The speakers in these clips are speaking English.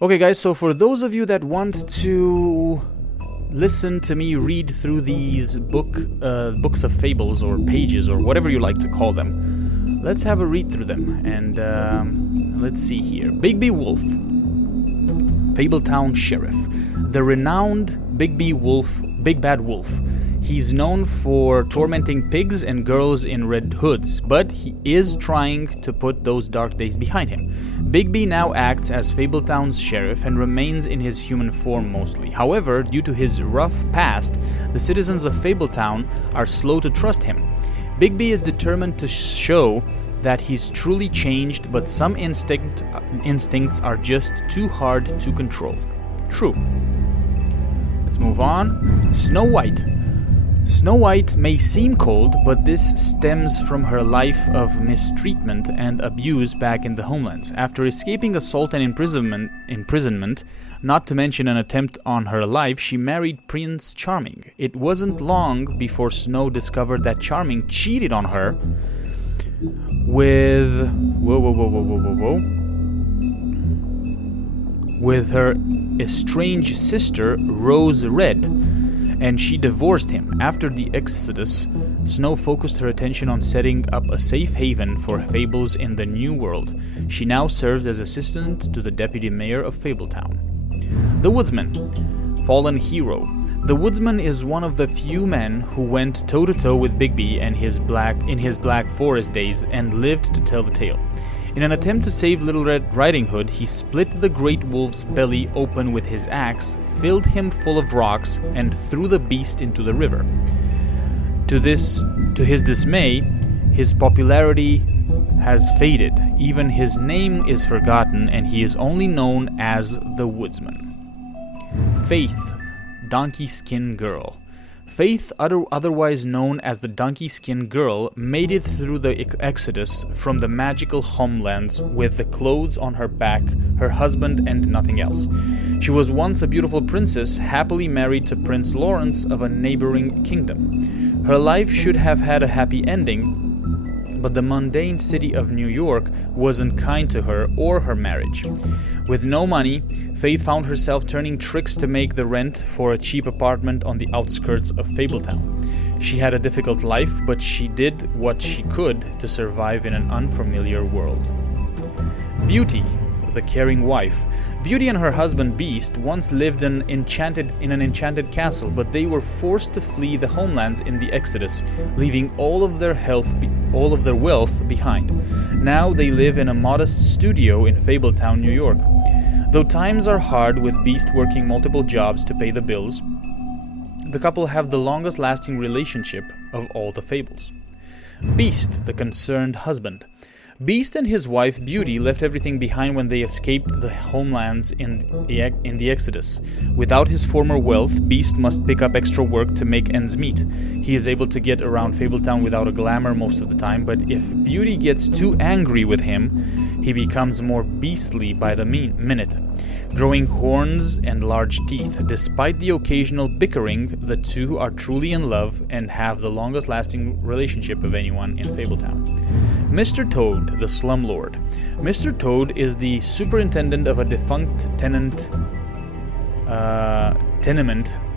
Okay guys, so for those of you that want to listen to me read through these books of fables or pages or whatever you like to call them, let's have a read through them. And let's see here. Bigby Wolf, Fabletown Sheriff, the renowned Bigby Wolf, Big Bad Wolf. He's known for tormenting pigs and girls in red hoods, but he is trying to put those dark days behind him. Bigby now acts as Fabletown's sheriff and remains in his human form mostly. However, due to his rough past, the citizens of Fabletown are slow to trust him. Bigby is determined to show that he's truly changed, but some instincts are just too hard to control. True. Let's move on. Snow White. Snow White may seem cold, but this stems from her life of mistreatment and abuse back in the homelands. After escaping assault and imprisonment, not to mention an attempt on her life, she married Prince Charming. It wasn't long before Snow discovered that Charming cheated on her with her estranged sister, Rose Red, and she divorced him. After the Exodus, Snow focused her attention on setting up a safe haven for fables in the New World. She now serves as assistant to the deputy mayor of Fabletown. The Woodsman, fallen hero. The Woodsman is one of the few men who went toe-to-toe with Bigby and in his Black Forest days and lived to tell the tale. In an attempt to save Little Red Riding Hood, he split the great wolf's belly open with his axe, filled him full of rocks, and threw the beast into the river. To his dismay, his popularity has faded. Even his name is forgotten, and he is only known as the Woodsman. Faith, Donkey Skin Girl. Faith, otherwise known as the Donkey Skin Girl, made it through the Exodus from the magical homelands with the clothes on her back, her husband, and nothing else. She was once a beautiful princess, happily married to Prince Lawrence of a neighboring kingdom. Her life should have had a happy ending, but the mundane city of New York wasn't kind to her or her marriage. With no money, Faith found herself turning tricks to make the rent for a cheap apartment on the outskirts of Fabletown. She had a difficult life, but she did what she could to survive in an unfamiliar world. Beauty, the caring wife. Beauty and her husband Beast once lived in an enchanted castle, but they were forced to flee the homelands in the Exodus, leaving all of their wealth behind. Now they live in a modest studio in Fabletown, New York. Though times are hard with Beast working multiple jobs to pay the bills, the couple have the longest lasting relationship of all the fables. Beast, the concerned husband. Beast and his wife Beauty left everything behind when they escaped the homelands in the Exodus. Without his former wealth, Beast must pick up extra work to make ends meet. He is able to get around Fabletown without a glamour most of the time, but if Beauty gets too angry with him, he becomes more beastly by the minute, growing horns and large teeth. Despite the occasional bickering, the two are truly in love and have the longest lasting relationship of anyone in Fabletown. Mr. Toad, the slumlord. Mr. Toad is the superintendent of a defunct tenement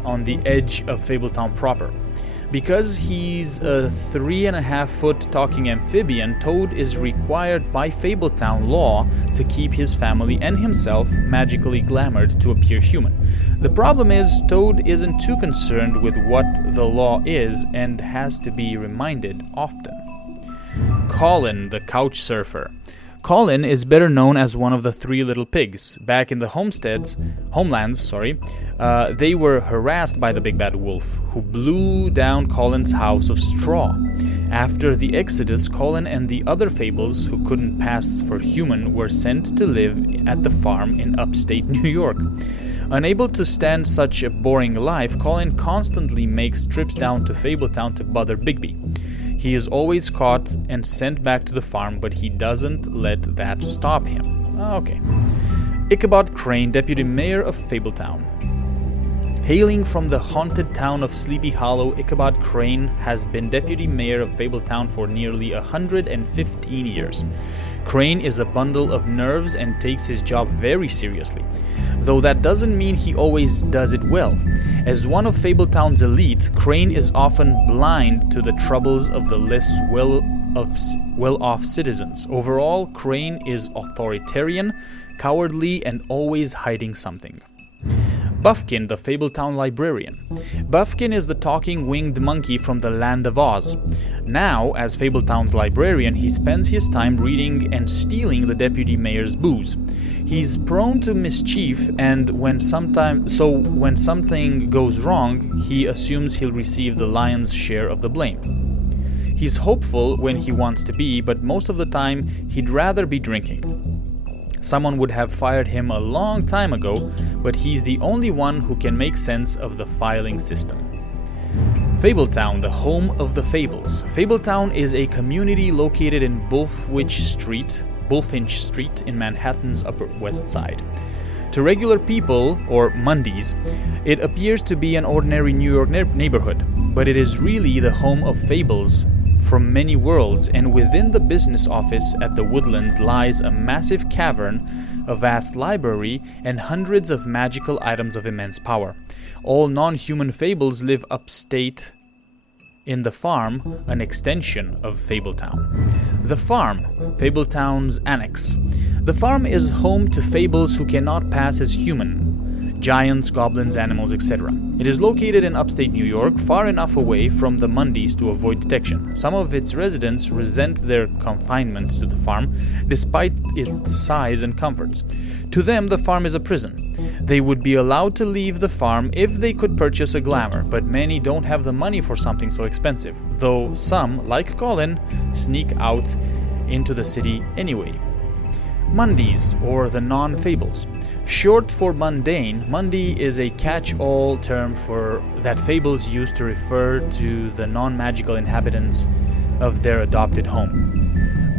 on the edge of Fabletown proper. Because he's a 3.5-foot talking amphibian, Toad is required by Fabletown law to keep his family and himself magically glamoured to appear human. The problem is, Toad isn't too concerned with what the law is and has to be reminded often. Colin, the couch surfer. Colin is better known as one of the three little pigs. Back in the homelands, they were harassed by the Big Bad Wolf, who blew down Colin's house of straw. After the Exodus, Colin and the other fables who couldn't pass for human were sent to live at the farm in upstate New York. Unable to stand such a boring life, Colin constantly makes trips down to Fabletown to bother Bigby. He is always caught and sent back to the farm, but he doesn't let that stop him. Okay. Ichabod Crane, Deputy Mayor of Fabletown. Hailing from the haunted town of Sleepy Hollow, Ichabod Crane has been deputy mayor of Fabletown for nearly 115 years. Crane is a bundle of nerves and takes his job very seriously, though that doesn't mean he always does it well. As one of Fabletown's elite, Crane is often blind to the troubles of the less well-off citizens. Overall, Crane is authoritarian, cowardly, and always hiding something. Buffkin, the Fabletown librarian. Buffkin is the talking winged monkey from the Land of Oz. Now, as Fabletown's librarian, he spends his time reading and stealing the deputy mayor's booze. He's prone to mischief, and when something goes wrong, he assumes he'll receive the lion's share of the blame. He's hopeful when he wants to be, but most of the time, he'd rather be drinking. Someone would have fired him a long time ago, but he's the only one who can make sense of the filing system. Fabletown, the home of the Fables. Fabletown is a community located in Bullfinch Street in Manhattan's Upper West Side. To regular people, or Mondays, it appears to be an ordinary New York neighborhood, but it is really the home of fables from many worlds, and within the business office at the Woodlands lies a massive cavern, a vast library, and hundreds of magical items of immense power. All non-human fables live upstate in the Farm, an extension of Fabletown. The Farm, Fabletown's annex. The Farm is home to fables who cannot pass as human. Giants, goblins, animals, etc. It is located in upstate New York, far enough away from the Mondays to avoid detection. Some of its residents resent their confinement to the farm, despite its size and comforts. To them, the farm is a prison. They would be allowed to leave the farm if they could purchase a glamour, but many don't have the money for something so expensive, though some, like Colin, sneak out into the city anyway. Mondays, or the non-fables. Short for mundane, Monday is a catch-all term that fables use to refer to the non-magical inhabitants of their adopted home.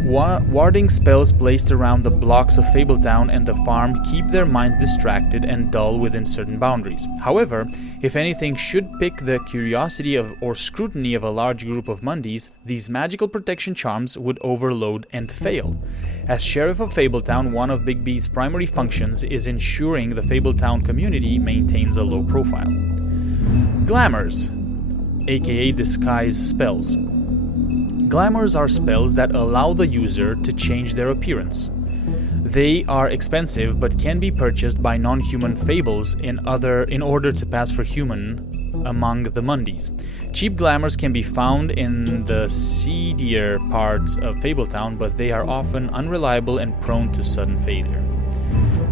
Warding spells placed around the blocks of Fabletown and the farm keep their minds distracted and dull within certain boundaries. However, if anything should pique the curiosity or scrutiny of a large group of Mondays, these magical protection charms would overload and fail. As Sheriff of Fabletown, one of Bigby's primary functions is ensuring the Fabletown community maintains a low profile. Glamours, aka disguise spells. Glamours are spells that allow the user to change their appearance. They are expensive but can be purchased by non-human fables in order to pass for human among the Mondays. Cheap glamours can be found in the seedier parts of Fabletown, but they are often unreliable and prone to sudden failure.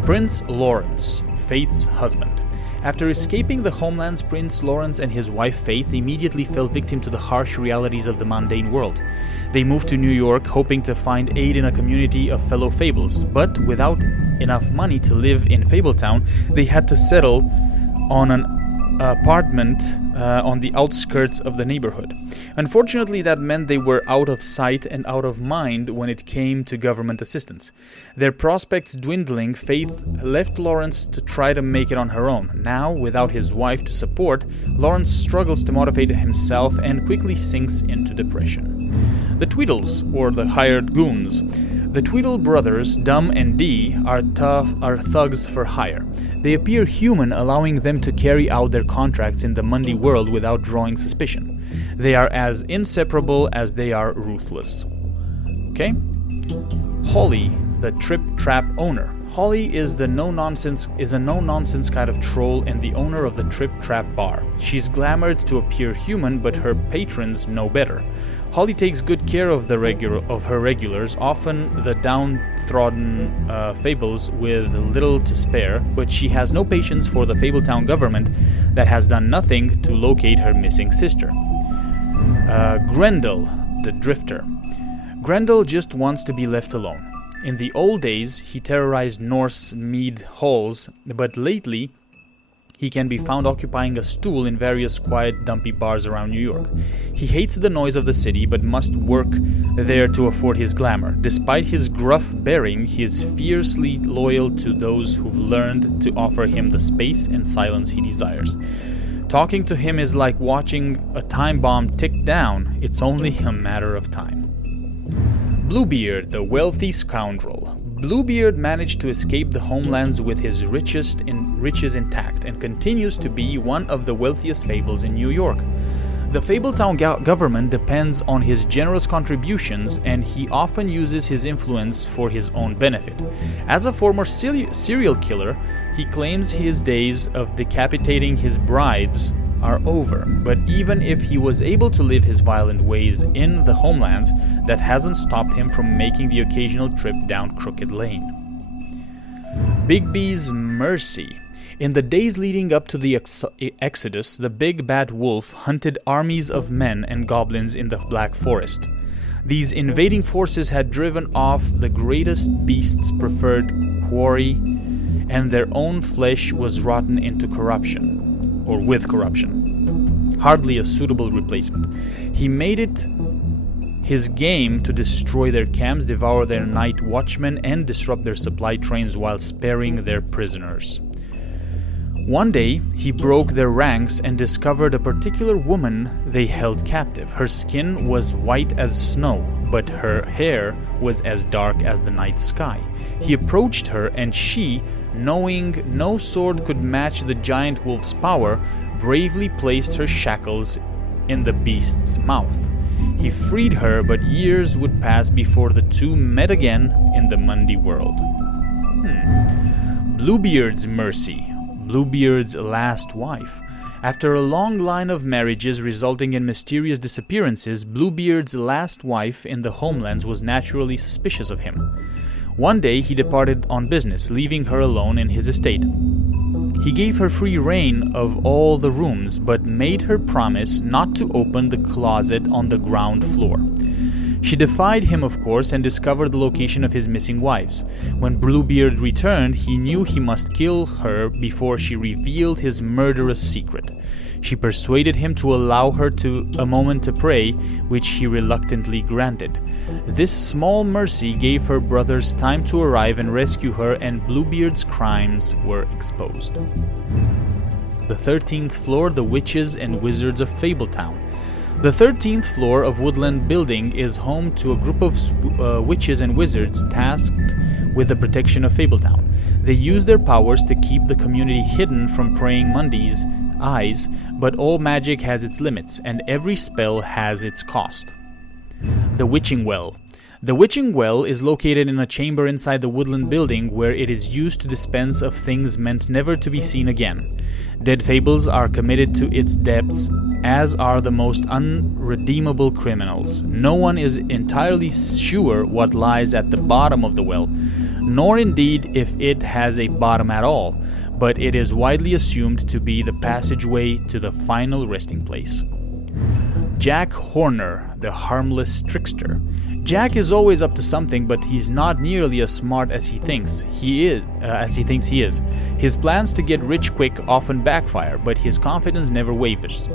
Prince Lawrence, Faith's husband. After escaping the homelands, Prince Lawrence and his wife Faith immediately fell victim to the harsh realities of the mundane world. They moved to New York, hoping to find aid in a community of fellow fables, but without enough money to live in Fabletown, they had to settle on an apartment on the outskirts of the neighborhood. Unfortunately, that meant they were out of sight and out of mind when it came to government assistance. Their prospects dwindling, Faith left Lawrence to try to make it on her own. Now, without his wife to support, Lawrence struggles to motivate himself and quickly sinks into depression. The Tweedles, or the hired goons. The Tweedle brothers, Dum and Dee, are thugs for hire. They appear human, allowing them to carry out their contracts in the Monday world without drawing suspicion. They are as inseparable as they are ruthless. Okay? Holly, the Trip Trap owner. Holly is a no-nonsense kind of troll and the owner of the Trip Trap bar. She's glamored to appear human, but her patrons know better. Holly takes good care of her regulars, often the downtrodden fables with little to spare, but she has no patience for the Fabletown government that has done nothing to locate her missing sister. Grendel, the drifter. Grendel just wants to be left alone. In the old days, he terrorized Norse mead halls, but lately, He can be found occupying a stool in various quiet, dumpy bars around New York. He hates the noise of the city, but must work there to afford his glamour. Despite his gruff bearing, he is fiercely loyal to those who've learned to offer him the space and silence he desires. Talking to him is like watching a time bomb tick down. It's only a matter of time. Bluebeard, the wealthy scoundrel. Bluebeard managed to escape the homelands with his riches intact and continues to be one of the wealthiest fables in New York. The Fabletown government depends on his generous contributions, and he often uses his influence for his own benefit. As a former serial killer, he claims his days of decapitating his brides are over, but even if he was able to live his violent ways in the homelands, that hasn't stopped him from making the occasional trip down Crooked Lane. Bigby's Mercy. In the days leading up to the Exodus, the big bad wolf hunted armies of men and goblins in the Black Forest. These invading forces had driven off the greatest beasts' preferred quarry, and their own flesh was rotten into corruption. Or with corruption. Hardly a suitable replacement. He made it his game to destroy their camps, devour their night watchmen, and disrupt their supply trains while sparing their prisoners. One day, he broke their ranks and discovered a particular woman they held captive. Her skin was white as snow, but her hair was as dark as the night sky. He approached her, and she, knowing no sword could match the giant wolf's power, bravely placed her shackles in the beast's mouth. He freed her, but years would pass before the two met again in the Mundy world. Bluebeard's Mercy. Bluebeard's last wife. After a long line of marriages resulting in mysterious disappearances, Bluebeard's last wife in the homelands was naturally suspicious of him. One day he departed on business, leaving her alone in his estate. He gave her free rein of all the rooms, but made her promise not to open the closet on the ground floor. She defied him, of course, and discovered the location of his missing wives. When Bluebeard returned, he knew he must kill her before she revealed his murderous secret. She persuaded him to allow her a moment to pray, which he reluctantly granted. This small mercy gave her brothers time to arrive and rescue her, and Bluebeard's crimes were exposed. The 13th floor, the Witches and Wizards of Fabletown. The 13th floor of Woodland Building is home to a group of witches and wizards tasked with the protection of Fabletown. They use their powers to keep the community hidden from praying Mundy's eyes, but all magic has its limits, and every spell has its cost. The Witching Well. The Witching Well is located in a chamber inside the Woodland Building where it is used to dispense of things meant never to be seen again. Dead fables are committed to its depths, as are the most unredeemable criminals. No one is entirely sure what lies at the bottom of the well, nor indeed if it has a bottom at all, but it is widely assumed to be the passageway to the final resting place. Jack Horner, the harmless trickster. Jack is always up to something, but he's not nearly as smart as he thinks he is. His plans to get rich quick often backfire, but his confidence never wavers.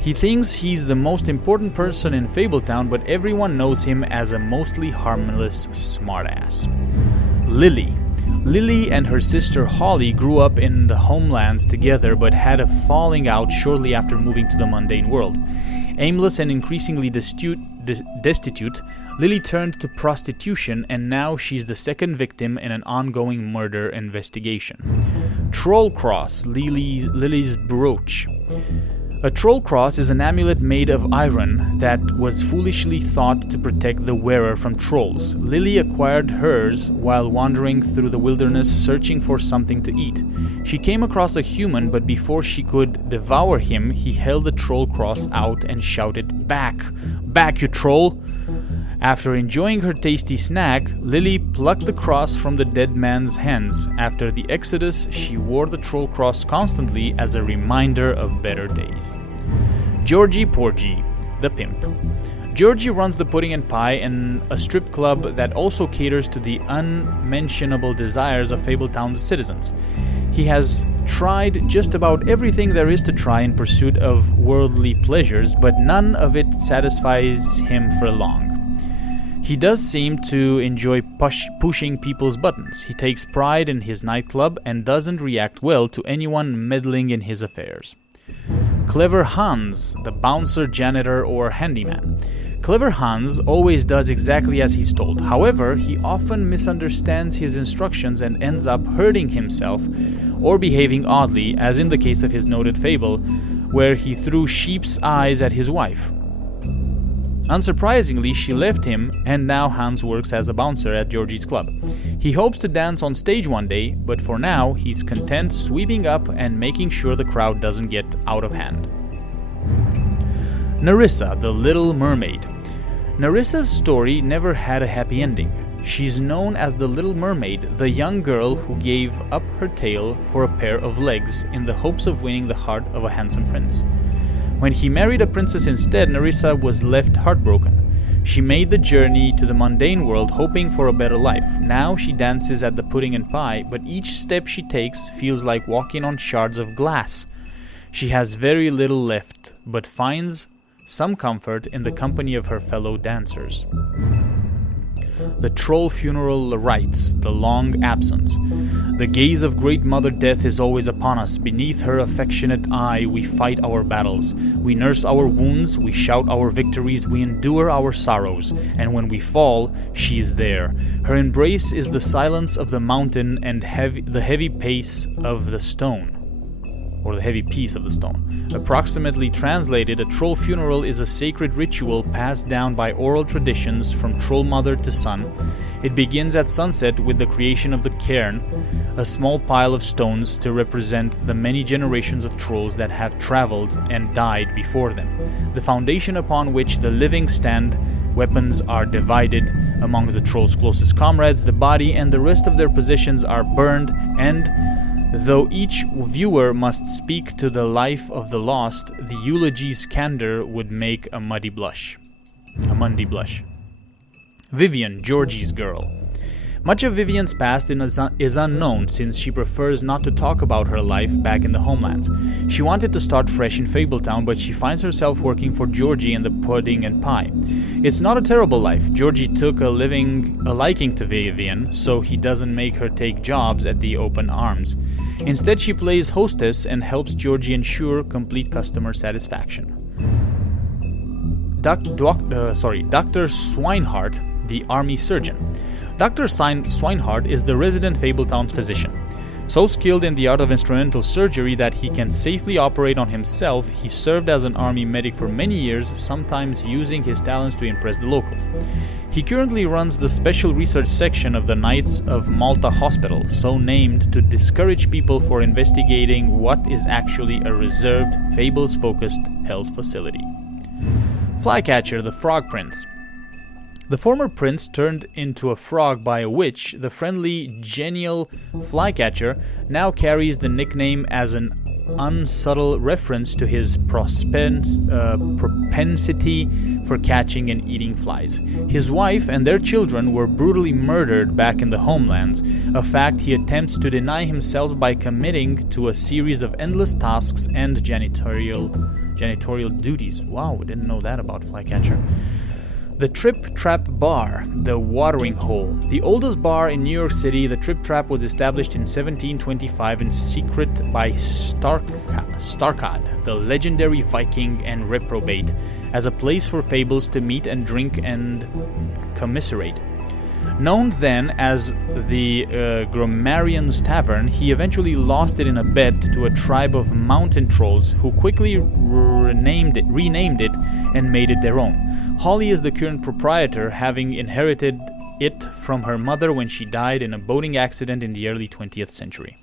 He thinks he's the most important person in Fabletown, but everyone knows him as a mostly harmless smartass. Lily. Lily and her sister Holly grew up in the homelands together, but had a falling out shortly after moving to the mundane world. Aimless and increasingly destitute, Lily turned to prostitution, and now she's the second victim in an ongoing murder investigation. Troll Cross, Lily's brooch. A troll cross is an amulet made of iron that was foolishly thought to protect the wearer from trolls. Lily acquired hers while wandering through the wilderness searching for something to eat. She came across a human, but before she could devour him, he held the troll cross out and shouted, "Back! Back, you troll!" After enjoying her tasty snack, Lily plucked the cross from the dead man's hands. After the Exodus, she wore the troll cross constantly as a reminder of better days. Georgie Porgy, the pimp. Georgie runs the Pudding and Pie and a strip club that also caters to the unmentionable desires of Fabletown's citizens. He has tried just about everything there is to try in pursuit of worldly pleasures, but none of it satisfies him for long. He does seem to enjoy pushing people's buttons. He takes pride in his nightclub and doesn't react well to anyone meddling in his affairs. Clever Hans, the bouncer, janitor, or handyman. Clever Hans always does exactly as he's told. However, he often misunderstands his instructions and ends up hurting himself or behaving oddly, as in the case of his noted fable, where he threw sheep's eyes at his wife. Unsurprisingly, she left him, and now Hans works as a bouncer at Georgie's club. He hopes to dance on stage one day, but for now, he's content sweeping up and making sure the crowd doesn't get out of hand. Nerissa, the Little Mermaid. Nerissa's story never had a happy ending. She's known as the Little Mermaid, the young girl who gave up her tail for a pair of legs in the hopes of winning the heart of a handsome prince. When he married a princess instead, Nerissa was left heartbroken. She made the journey to the mundane world hoping for a better life. Now she dances at the Pudding and Pie, but each step she takes feels like walking on shards of glass. She has very little left, but finds some comfort in the company of her fellow dancers. The troll funeral rites, the long absence. The gaze of Great Mother Death is always upon us. Beneath her affectionate eye we fight our battles. We nurse our wounds, we shout our victories, we endure our sorrows. And when we fall, she is there. Her embrace is the silence of the mountain and the heavy pace of the stone. Or the heavy piece of the stone. Approximately translated, a troll funeral is a sacred ritual passed down by oral traditions from troll mother to son. It begins at sunset with the creation of the cairn, a small pile of stones to represent the many generations of trolls that have traveled and died before them. The foundation upon which the living stand. Weapons are divided among the troll's closest comrades. The body and the rest of their possessions are burned, and though each viewer must speak to the life of the lost, the eulogy's candor would make a muddy blush. Vivian, Georgie's girl. Much of Vivian's past is unknown, since she prefers not to talk about her life back in the homelands. She wanted to start fresh in Fabletown, but she finds herself working for Georgie in the Pudding and Pie. It's not a terrible life. Georgie took a liking to Vivian, so he doesn't make her take jobs at the open arms. Instead, she plays hostess and helps Georgie ensure complete customer satisfaction. Dr. Swinehart, the army surgeon. Dr. Swinehart is the resident Fabletown's physician. So skilled in the art of instrumental surgery that he can safely operate on himself, he served as an army medic for many years, sometimes using his talents to impress the locals. He currently runs the special research section of the Knights of Malta Hospital, so named to discourage people for investigating what is actually a reserved, Fables-focused health facility. Flycatcher, the Frog Prince. The former prince turned into a frog by a witch, the friendly, genial Flycatcher now carries the nickname as an unsubtle reference to his propensity for catching and eating flies. His wife and their children were brutally murdered back in the homelands, a fact he attempts to deny himself by committing to a series of endless tasks and janitorial duties. Wow, I didn't know that about Flycatcher. The Trip Trap Bar, the Watering Hole. The oldest bar in New York City, the Trip Trap was established in 1725 in secret by Starkad, the legendary Viking and reprobate, as a place for fables to meet and drink and commiserate. Known then as the Grammarian's Tavern, he eventually lost it in a bet to a tribe of mountain trolls who quickly renamed it and made it their own. Holly is the current proprietor, having inherited it from her mother when she died in a boating accident in the early 20th century.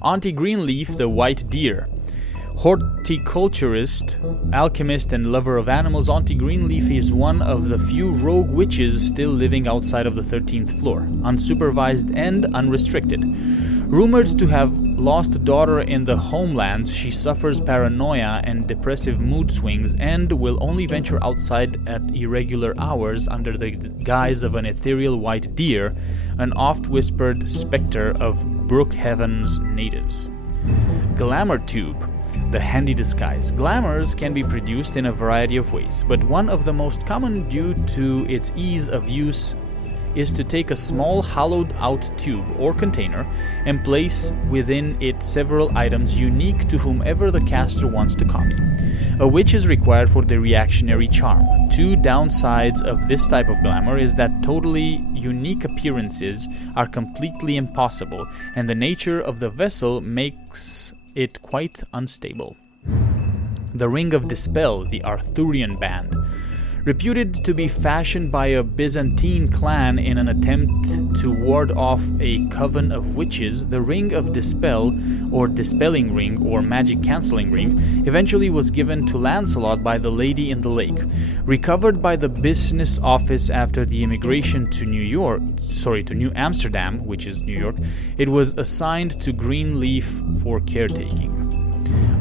Auntie Greenleaf, the White Deer. Horticulturist, alchemist, and lover of animals, Auntie Greenleaf is one of the few rogue witches still living outside of the 13th floor, unsupervised and unrestricted. Rumored to have lost daughter in the homelands, she suffers paranoia and depressive mood swings and will only venture outside at irregular hours under the guise of an ethereal white deer, an oft-whispered specter of Brookhaven's natives. Glamour Tube, the handy disguise. Glamours can be produced in a variety of ways, but one of the most common due to its ease of use is to take a small hollowed-out tube or container and place within it several items unique to whomever the caster wants to copy. A witch is required for the reactionary charm. Two downsides of this type of glamour is that totally unique appearances are completely impossible, and the nature of the vessel makes it quite unstable. The Ring of Dispel, the Arthurian band. Reputed to be fashioned by a Byzantine clan in an attempt to ward off a coven of witches, the Ring of Dispel, or Dispelling Ring, or Magic Cancelling Ring, eventually was given to Lancelot by the Lady in the Lake. Recovered by the business office after the immigration to New Amsterdam, which is New York, it was assigned to Greenleaf for caretaking.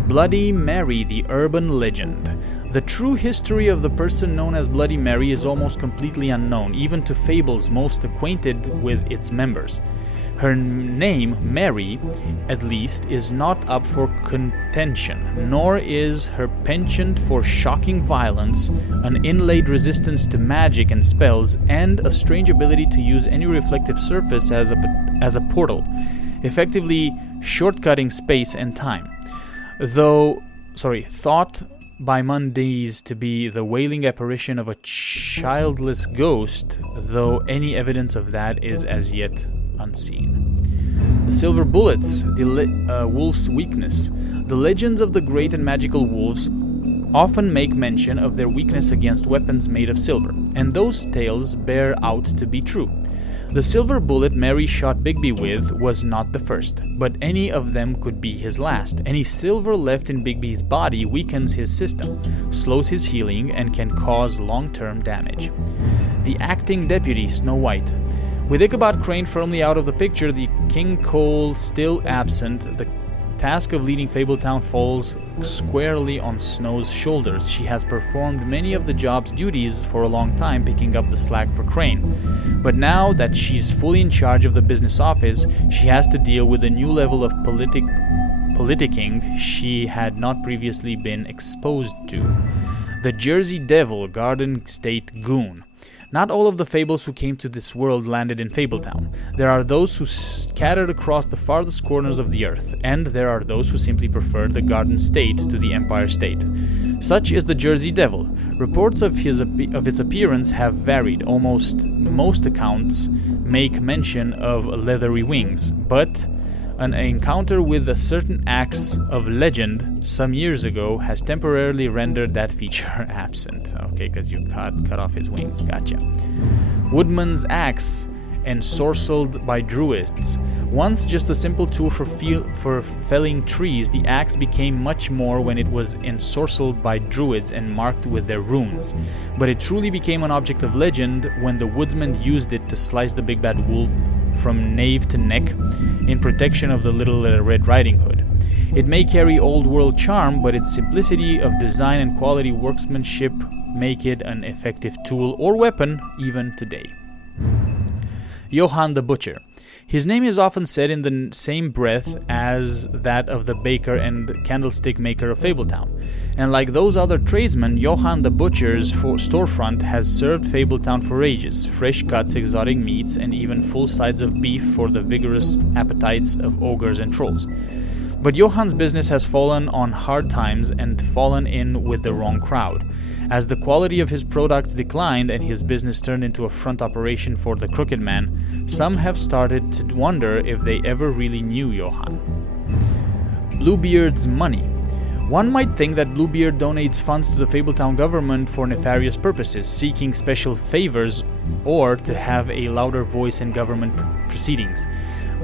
Bloody Mary, the urban legend. The true history of the person known as Bloody Mary is almost completely unknown, even to Fables most acquainted with its members. Her name, Mary, at least, is not up for contention, nor is her penchant for shocking violence, an inlaid resistance to magic and spells, and a strange ability to use any reflective surface as a portal, effectively shortcutting space and time. Thought by Mondays to be the wailing apparition of a childless ghost, though any evidence of that is as yet unseen. The Silver Bullets, the wolf's weakness. The legends of the great and magical wolves often make mention of their weakness against weapons made of silver, and those tales bear out to be true. The silver bullet Mary shot Bigby with was not the first, but any of them could be his last. Any silver left in Bigby's body weakens his system, slows his healing, and can cause long-term damage. The acting deputy, Snow White. With Ichabod Crane firmly out of the picture, the King Cole still absent, the task of leading Fabletown falls squarely on Snow's shoulders. She has performed many of the job's duties for a long time, picking up the slack for Crane. But now that she's fully in charge of the business office, she has to deal with a new level of politicking she had not previously been exposed to. The Jersey Devil, Garden State Goon. Not all of the Fables who came to this world landed in Fabletown. There are those who scattered across the farthest corners of the earth, and there are those who simply preferred the Garden State to the Empire State. Such is the Jersey Devil. Reports of its appearance have varied. Most accounts make mention of leathery wings, but an encounter with a certain axe of legend some years ago has temporarily rendered that feature absent. Okay, because you cut off his wings. Gotcha. Woodman's axe, ensorcelled by druids. Once just a simple tool for felling trees, the axe became much more when it was ensorcelled by druids and marked with their runes. But it truly became an object of legend when the woodsman used it to slice the big bad wolf from nape to neck in protection of the little Red Riding Hood. It may carry old world charm, but its simplicity of design and quality workmanship make it an effective tool or weapon even today. Johann the Butcher. His name is often said in the same breath as that of the baker and candlestick maker of Fabletown. And like those other tradesmen, Johann the Butcher's storefront has served Fabletown for ages. Fresh cuts, exotic meats, and even full sides of beef for the vigorous appetites of ogres and trolls. But Johann's business has fallen on hard times and fallen in with the wrong crowd. As the quality of his products declined and his business turned into a front operation for the crooked man, some have started to wonder if they ever really knew Johann. Bluebeard's money. One might think that Bluebeard donates funds to the Fabletown government for nefarious purposes, seeking special favors or to have a louder voice in government proceedings.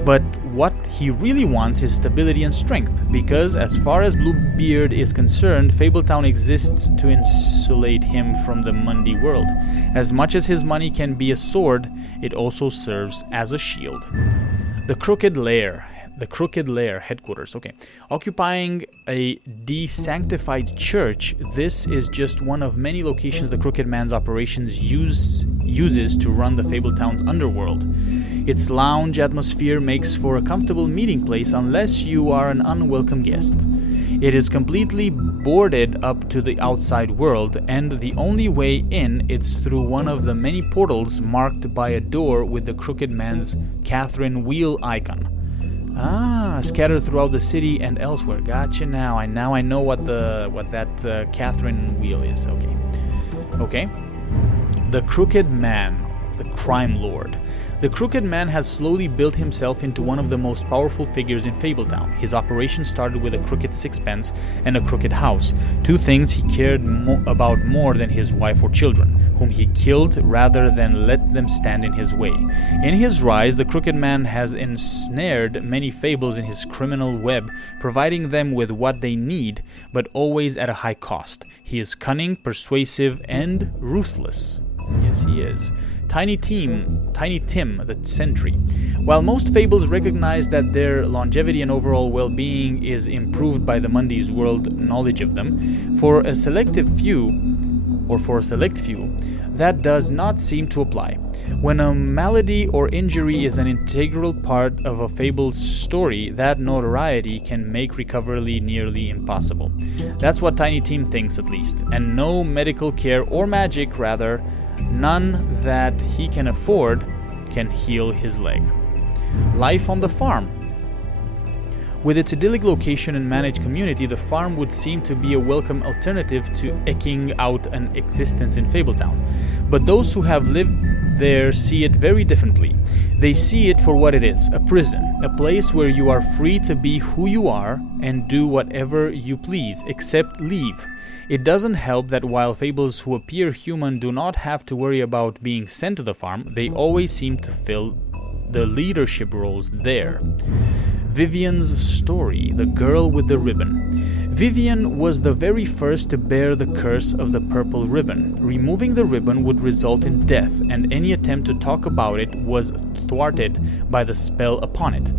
But what he really wants is stability and strength, because as far as Bluebeard is concerned, Fabletown exists to insulate him from the Mundy world. As much as his money can be a sword, it also serves as a shield. The Crooked Lair. The Crooked Lair headquarters, okay. Occupying a desanctified church, this is just one of many locations the Crooked Man's operations uses to run the Fabletown's underworld. Its lounge atmosphere makes for a comfortable meeting place unless you are an unwelcome guest. It is completely boarded up to the outside world, and the only way in is through one of the many portals marked by a door with the Crooked Man's Catherine wheel icon. Scattered throughout the city and elsewhere. Gotcha now. I know what that Catherine wheel is. Okay. The Crooked Man, the crime lord. The Crooked Man has slowly built himself into one of the most powerful figures in Fabletown. His operation started with a crooked sixpence and a crooked house, two things he cared about more than his wife or children, whom he killed rather than let them stand in his way. In his rise, the Crooked Man has ensnared many fables in his criminal web, providing them with what they need, but always at a high cost. He is cunning, persuasive, and ruthless. Yes, he is. Tiny Tim, the Sentry. While most fables recognize that their longevity and overall well-being is improved by the Mundy's world knowledge of them, for a select few, that does not seem to apply. When a malady or injury is an integral part of a fable's story, that notoriety can make recovery nearly impossible. That's what Tiny Tim thinks, at least, and no medical care or magic, rather, none that he can afford, can heal his leg. Life on the farm. With its idyllic location and managed community, the farm would seem to be a welcome alternative to eking out an existence in Fabletown. But those who have lived there see it very differently. They see it for what it is, a prison, a place where you are free to be who you are and do whatever you please, except leave. It doesn't help that while fables who appear human do not have to worry about being sent to the farm, they always seem to fill the leadership roles there. Vivian's story, the girl with the ribbon. Vivian was the very first to bear the curse of the purple ribbon. Removing the ribbon would result in death, and any attempt to talk about it was thwarted by the spell upon it.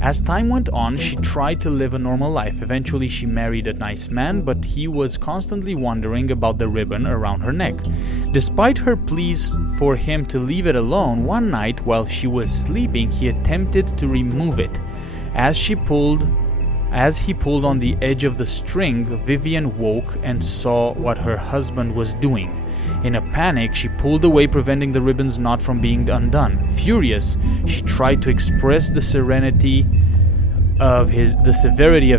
As time went on, she tried to live a normal life. Eventually, she married a nice man, but he was constantly wondering about the ribbon around her neck. Despite her pleas for him to leave it alone, one night while she was sleeping, he attempted to remove it. As he pulled on the edge of the string, Vivian woke and saw what her husband was doing. In a panic, she pulled away, preventing the ribbon's knot from being undone. Furious, she tried to express the severity of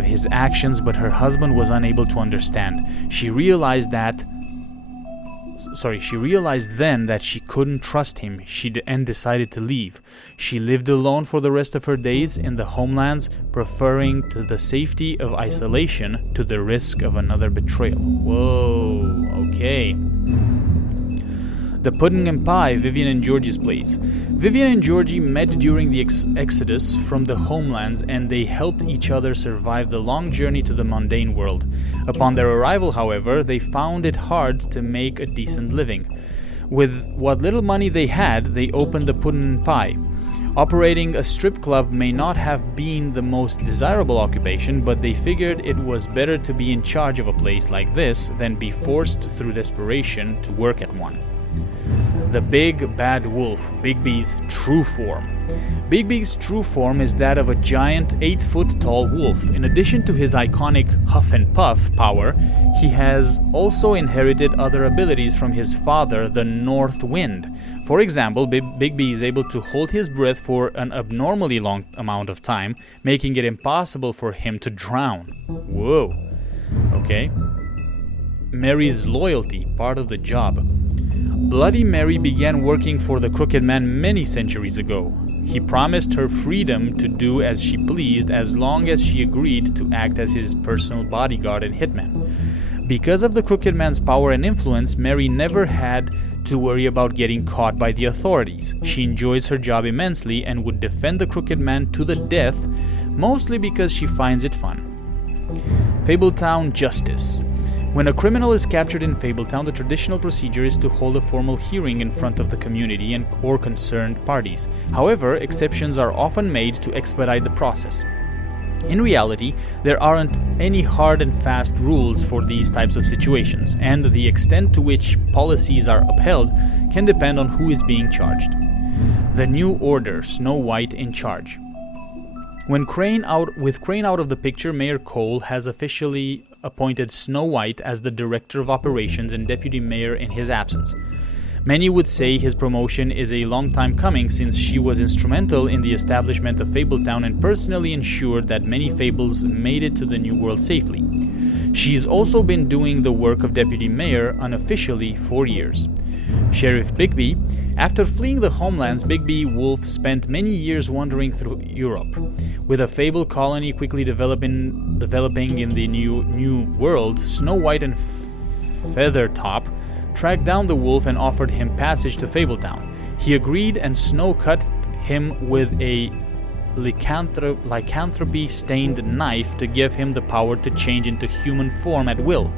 his actions, but her husband was unable to understand. She realized then that she couldn't trust him and decided to leave. She lived alone for the rest of her days in the homelands, preferring to the safety of isolation to the risk of another betrayal. Whoa, okay. The Pudding and Pie, Vivian and Georgie's place. Vivian and Georgie met during the exodus from the homelands, and they helped each other survive the long journey to the mundane world. Upon their arrival, however, they found it hard to make a decent living. With what little money they had, they opened the Pudding and Pie. Operating a strip club may not have been the most desirable occupation, but they figured it was better to be in charge of a place like this than be forced through desperation to work at one. The Big Bad Wolf, Bigby's true form. Bigby's true form is that of a giant 8-foot-tall wolf. In addition to his iconic huff and puff power, he has also inherited other abilities from his father, the North Wind. For example, Bigby is able to hold his breath for an abnormally long amount of time, making it impossible for him to drown. Whoa. Okay. Mary's loyalty, part of the job. Bloody Mary began working for the Crooked Man many centuries ago. He promised her freedom to do as she pleased as long as she agreed to act as his personal bodyguard and hitman. Because of the Crooked Man's power and influence, Mary never had to worry about getting caught by the authorities. She enjoys her job immensely and would defend the Crooked Man to the death, mostly because she finds it fun. Fabletown Justice. When a criminal is captured in Fabletown, the traditional procedure is to hold a formal hearing in front of the community or concerned parties. However, exceptions are often made to expedite the process. In reality, there aren't any hard and fast rules for these types of situations, and the extent to which policies are upheld can depend on who is being charged. The New Order, Snow White in charge. With Crane out of the picture, Mayor Cole has officially appointed Snow White as the Director of Operations and Deputy Mayor in his absence. Many would say his promotion is a long time coming, since she was instrumental in the establishment of Fabletown and personally ensured that many Fables made it to the New World safely. She's also been doing the work of Deputy Mayor unofficially for years. Sheriff Bigby. After fleeing the homelands, Bigby Wolf spent many years wandering through Europe. With a Fable colony quickly developing in the New World, Snow White and Feathertop tracked down the wolf and offered him passage to Fabletown. He agreed, and Snow cut him with a lycanthropy-stained knife to give him the power to change into human form at will.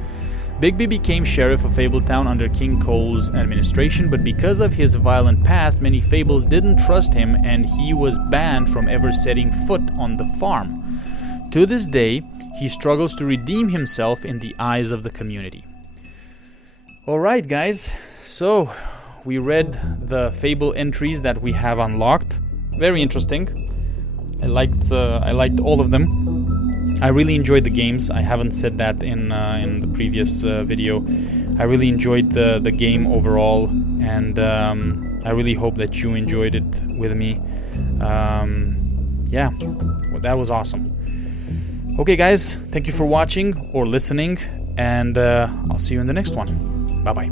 Bigby became sheriff of Fabletown under King Cole's administration, but because of his violent past, many Fables didn't trust him, and he was banned from ever setting foot on the farm. To this day, he struggles to redeem himself in the eyes of the community. Alright guys, so we read the Fable entries that we have unlocked. Very interesting. I liked all of them. I really enjoyed the games. I haven't said that in the previous video. I really enjoyed the game overall, and I really hope that you enjoyed it with me. Yeah, well, that was awesome. Okay guys, thank you for watching or listening, and I'll see you in the next one. Bye-bye.